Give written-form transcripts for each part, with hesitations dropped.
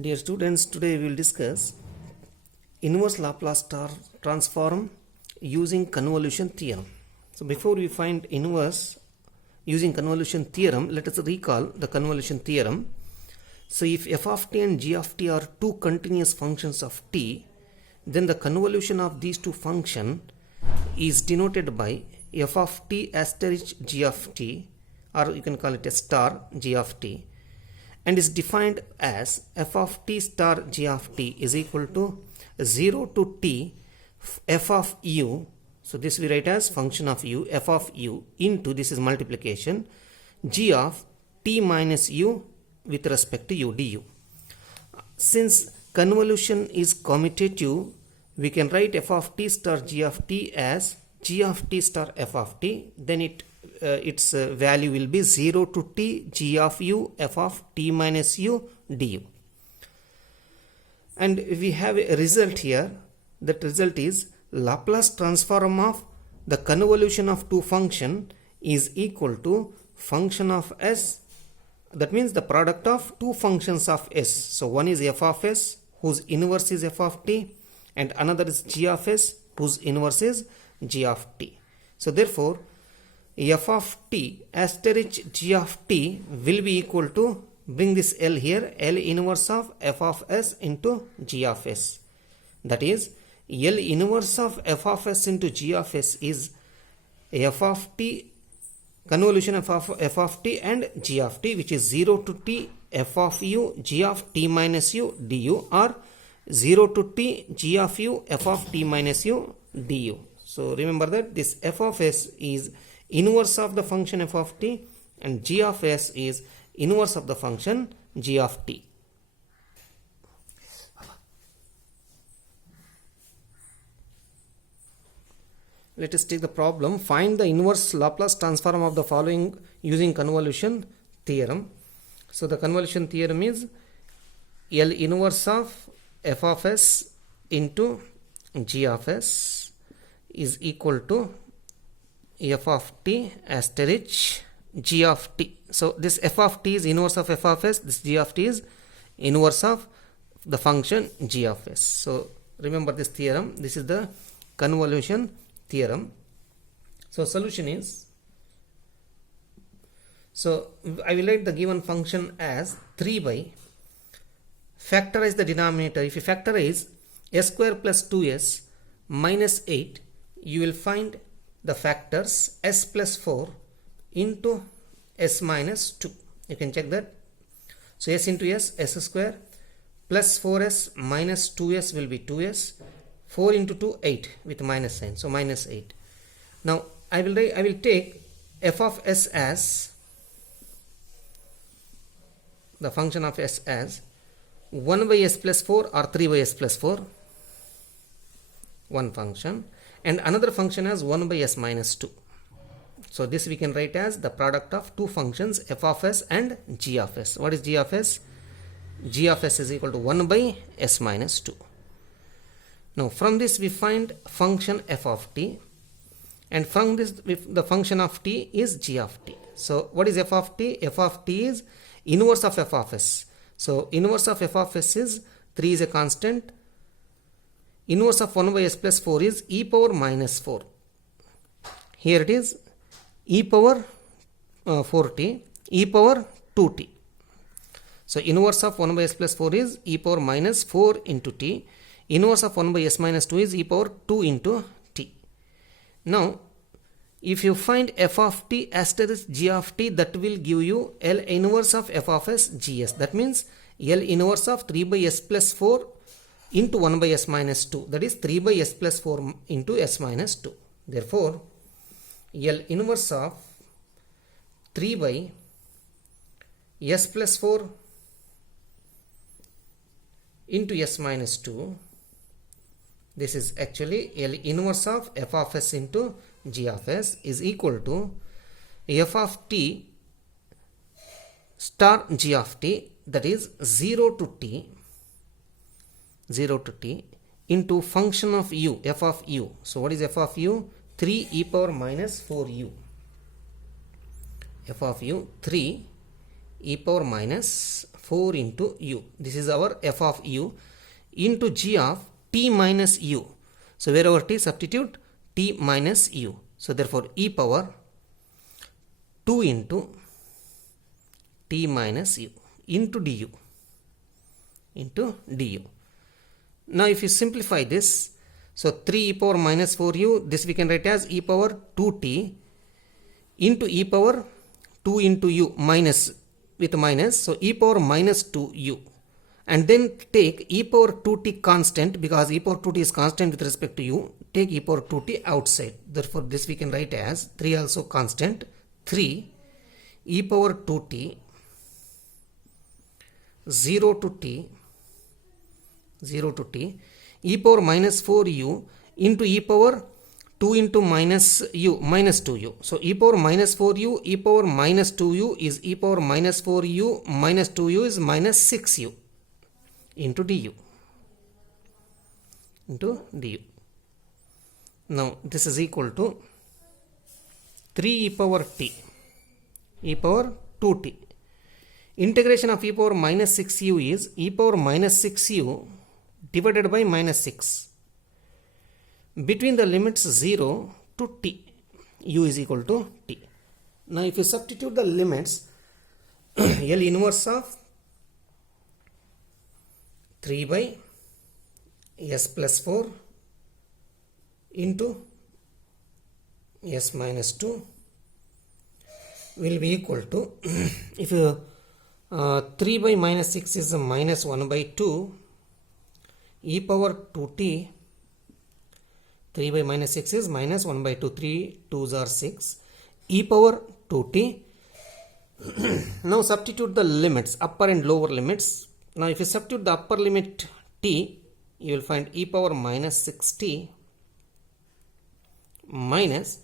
Dear students, today we will discuss inverse Laplace transform using convolution theorem. So before we find inverse using convolution theorem, let us recall the convolution theorem. So if f of t and g of t are two continuous functions of t, then the convolution of these two functions is denoted by f of t asterisk g of t, or you can call it a star g of t, and is defined as f of t star g of t is equal to 0 to t f of u. So this we write as function of u, f of u into, this is multiplication, g of t minus u with respect to u du. Since convolution is commutative, we can write f of t star g of t as g of t star f of t, then its value will be 0 to t g of u f of t minus u du. And we have a result here. That result is Laplace transform of the convolution of two function is equal to function of s, that means the product of two functions of s. So one is f of s whose inverse is f of t, and another is g of s whose inverse is g of t. So therefore f of t asterisk g of t will be equal to, bring this L here, L inverse of f of s into g of s. That is, L inverse of f of s into g of s is f of t, convolution of f of t and g of t, which is 0 to t f of u g of t minus u du, or 0 to t g of u f of t minus u du. So remember that this f of s is inverse of the function f of t and g of s is inverse of the function g of t. Let us take the problem. Find the inverse Laplace transform of the following using convolution theorem. So the convolution theorem is L inverse of f of s into g of s is equal to f of t asterisk g of t. So this f of t is inverse of f of s, this g of t is inverse of the function g of s. So remember this theorem, this is the convolution theorem. So solution is, so I will write the given function as 3 by, factorize the denominator. If you factorize s square plus 2s minus 8, you will find the factors s plus 4 into s minus 2. You can check that. So s into s, s square, plus 4s minus 2s will be 2s, 4 into 2, 8 with minus sign, so minus 8. Now I will take f of s as, the function of s as 1 by s plus 4 or 3 by s plus 4, one function, and another function as 1 by s minus 2. So this we can write as the product of two functions f of s and g of s. What is g of s? G of s is equal to 1 by s minus 2. Now from this we find function f of t, and from this the function of t is g of t. So what is f of t? F of t is inverse of f of s. So inverse of f of s is 3 is a constant. Inverse of 1 by s plus 4 is e power minus 4. Here it is e power 4t, e power 2t. So inverse of 1 by s plus 4 is e power minus 4 into t. Inverse of 1 by s minus 2 is e power 2 into t. Now if you find f of t asterisk g of t, that will give you L inverse of f of s gs. That means L inverse of 3 by s plus 4 into 1 by s minus 2, that is 3 by s plus 4 into s minus 2. Therefore L inverse of 3 by s plus 4 into s minus 2, this is actually L inverse of f of s into g of s is equal to f of t star g of t, that is 0 to t into function of u, f of u. So what is f of u? 3 e power minus 4u. F of u 3 e power minus 4 into u. This is our f of u into g of t minus u. So wherever t, substitute t minus u. So therefore e power 2 into t minus u into du. Now if you simplify this, so 3 e power minus 4u, this we can write as e power 2t into e power 2 into u minus with minus, so e power minus 2u, and then take e power 2t constant, because e power 2t is constant with respect to u, take e power 2t outside. Therefore this we can write as 3 also constant, 3 e power 2t 0 to t e power minus 4u into e power 2 into minus u minus 2u. So e power minus 4u, e power minus 2u is e power minus 4u minus 2u is minus 6u into du. Now this is equal to 3 e power t, e power 2t. Integration of e power minus 6u is e power minus 6u divided by minus 6 between the limits 0 to t, u is equal to t. Now if you substitute the limits, L inverse of 3 by s plus 4 into s minus 2 will be equal to, if you 3 by minus 6 is minus 1 by 2 e power 2t, 3 by minus 6 is minus 1 by 2, 3 2s are 6 e power 2t. Now substitute the limits, upper and lower limits. Now if you substitute the upper limit t, you will find e power minus 6t minus,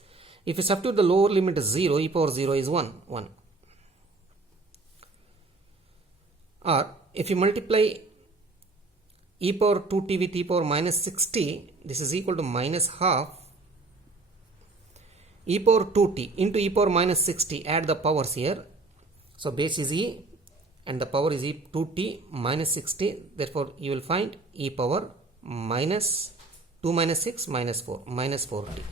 if you substitute the lower limit 0, e power 0 is 1. Or if you multiply e power 2t with e power minus 6t, this is equal to minus half e power 2t into e power minus 6t. Add the powers here. So base is e and the power is e 2t minus 6t. Therefore you will find e power minus 2 minus 6 minus 4, minus 4t.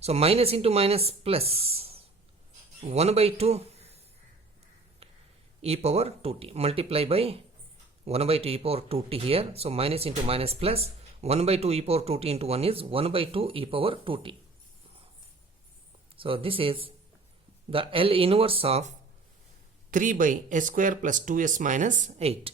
So minus into minus plus 1 by 2 e power 2t, multiply by 1 by 2 e power 2t here. So minus into minus plus 1 by 2 e power 2t into 1 is 1 by 2 e power 2t. So this is the L inverse of 3 by s square plus 2s minus 8.